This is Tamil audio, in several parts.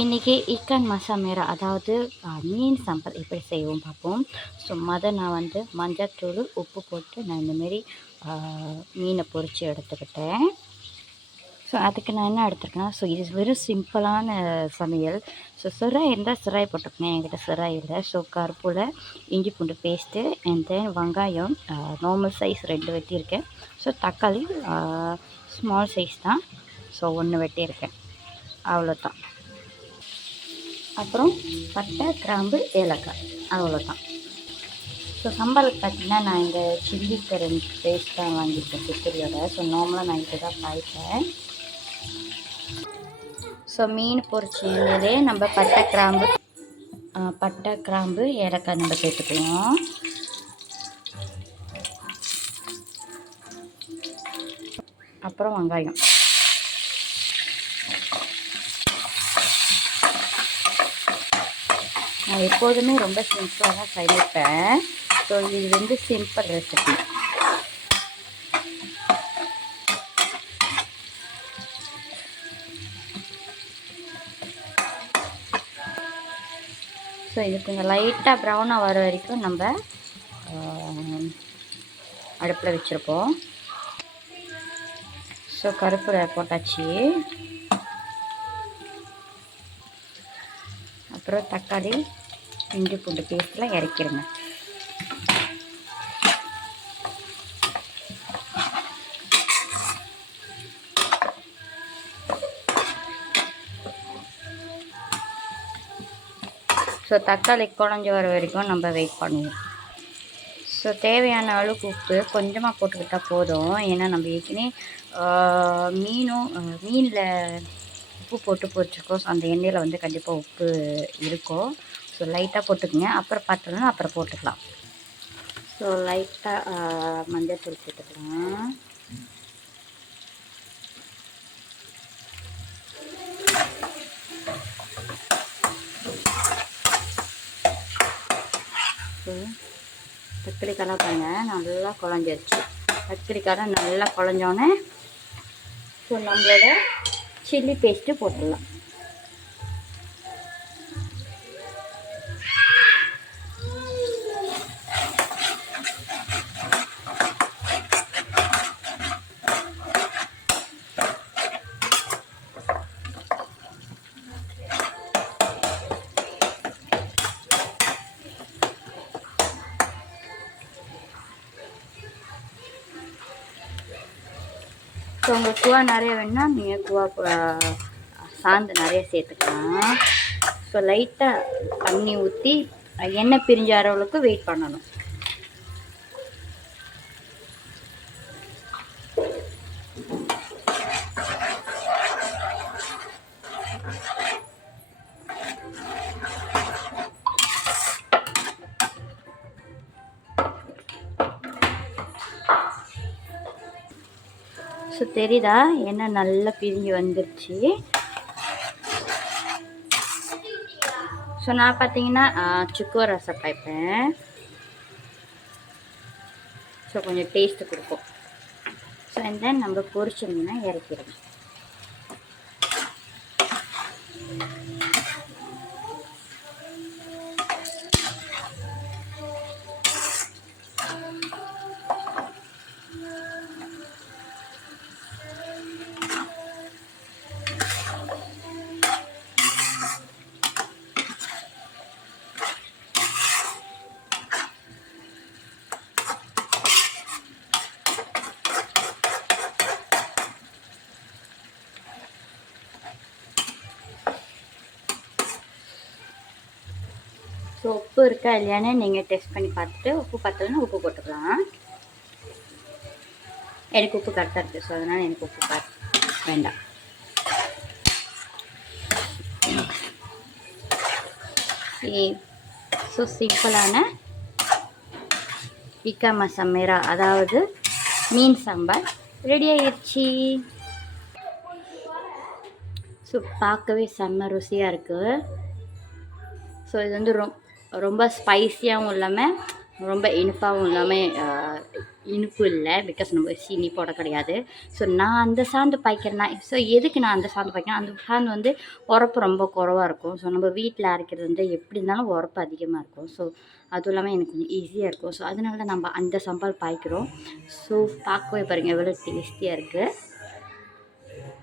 இன்றைக்கி இக்கன் மசாமேரா அதாவது மீன் சம்பல் எப்படி செய்வோம் பார்ப்போம். ஸோ நான் வந்து மஞ்சத்தூள் உப்பு போட்டு நான் இந்தமாரி மீனை பொரித்து எடுத்துக்கிட்டேன். ஸோ அதுக்கு நான் என்ன எடுத்துருக்கேன்னா, ஸோ இது வெறும் சிம்பிளான சமையல். ஸோ சிராய் இருந்தால் சிராய் போட்டுக்கோங்க, என்கிட்ட சிராய் இல்லை. ஸோ கருப்பில் இஞ்சி பூண்டு பேஸ்ட்டு அண்ட் தென் வெங்காயம் நார்மல் சைஸ் 2 வெட்டியிருக்கேன். ஸோ தக்காளி ஸ்மால் சைஸ் தான், ஸோ 1 வெட்டியிருக்கேன், அவ்வளோதான். அப்புறம் பட்டை கிராம்பு ஏலக்காய், அவ்வளோதான். ஸோ சம்பளுக்கு பார்த்திங்கன்னா நான் இந்த சில்லி கரன் பேஸ்ட் தான் வாங்கியிருக்கேன் சித்திரியோட. ஸோ நார்மலாக நான் இது தான் பாய்ப்பேன். ஸோ மீன் பொரிச்சதுலே நம்ம பட்டை கிராம்பு ஏலக்காய் நம்ம சேர்த்துக்குவோம். அப்புறம் வெங்காயம். நான் எப்போதுமே ரொம்ப சிம்பிளாக தான் சமைப்பேன். ஸோ இது வந்து சிம்பிள் ரெசிபி. ஸோ இது கொஞ்சம் லைட்டாக ப்ரௌனாக வர வரைக்கும் நம்ம அடுப்பில் வச்சுருப்போம். ஸோ கருப்பு போட்டாச்சு. அப்புறம் தக்காளி இஞ்சி பூண்டு பேஸ்ட்டில் இறக்கிடுங்க. ஸோ தக்காளி குழஞ்சி வர வரைக்கும் நம்ம வெயிட் பண்ணுவோம். ஸோ தேவையான அளவுக்கு உப்பு கொஞ்சமாக போட்டுக்கிட்டால் போதும். ஏன்னா நம்ம ஏற்கனவே மீனில் உப்பு போட்டு பொரிச்சிருக்கோம். ஸோ அந்த எண்ணெயில் வந்து கண்டிப்பாக உப்பு இருக்கும். ஸோ லைட்டாக போட்டுக்கோங்க, அப்புறம் பார்த்தோன்னா அப்புறம் போட்டுக்கலாம். ஸோ லைட்டாக மஞ்சள் தூள் போட்டுக்கலாம். ஸோ கத்திரிக்காய் பாருங்க நல்லா குழஞ்சிருச்சு. கத்திரிக்காய் நல்லா குழஞ்சோன்னே ஸோ நம்மளோட சில்லி பேஸ்ட்டு போட்டுடலாம். ஸோ உங்களுக்கு குவா நிறைய வேணுன்னா நீங்கள் குவா சாந்து நிறைய சேர்த்துக்கலாம். ஸோ லைட்டாக தண்ணி ஊற்றி எண்ணெய் பிரிஞ்ச அளவுக்கு வெயிட் பண்ணணும். ஸோ தெரியுதா, எண்ணெய் நல்லா பிரிஞ்சு வந்துருச்சு. ஸோ நான் பார்த்தீங்கன்னா சுக்கு ரசம் பாய்ப்பேன். ஸோ கொஞ்சம் டேஸ்ட்டு கொடுக்கும். ஸோ அண்ட் தென் நம்ம பொரிச்சோம்னா இறக்கிடணும். ஸோ உப்பு இருக்கா இல்லையான்னு நீங்கள் டெஸ்ட் பண்ணி பார்த்துட்டு உப்பு பார்த்ததுன்னா உப்பு போட்டுக்கலாம். எனக்கு உப்பு கரெக்டாக இருக்குது, ஸோ அதனால் எனக்கு உப்பு வேண்டாம். ஸோ சிம்பிளான இக்கா மசாமேரா அதாவது மீன் சாம்பார் ரெடி ஆயிடுச்சு. ஸோ பார்க்கவே செம்ம ருசியாக இருக்குது. ஸோ இது வந்து ரொம்ப ஸ்பைஸியாகவும் இல்லாமல் ரொம்ப இனிப்பாகவும் இல்லாமல் இனிப்பு இல்லை, பிகாஸ் நம்ம சீனி போட கிடையாது. ஸோ நான் அந்த சாந்து பாய்க்கிறேன்னா, ஸோ எதுக்கு நான் அந்த சாந்து பாய்க்கிறேன், அந்த சாந்து வந்து உரப்பு ரொம்ப குறவாக இருக்கும். ஸோ நம்ம வீட்டில் அரைக்கிறது வந்து எப்படி இருந்தாலும் உரப்பு அதிகமாக இருக்கும். ஸோ அதுவும் இல்லாமல் எனக்கு கொஞ்சம் ஈஸியாக இருக்கும். ஸோ அதனால தான் நம்ம அந்த சம்பால் பாய்க்கிறோம். ஸோ பார்க்கவே பாருங்கள் எவ்வளோ டேஸ்டியாக இருக்குது.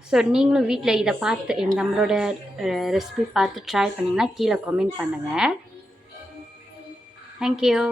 ஸோ நீங்களும் வீட்டில் இதை பார்த்து நம்மளோட ரெசிபி பார்த்து ட்ரை பண்ணிங்கன்னா கீழே கமெண்ட் பண்ணுங்கள். தேங்க்யூ.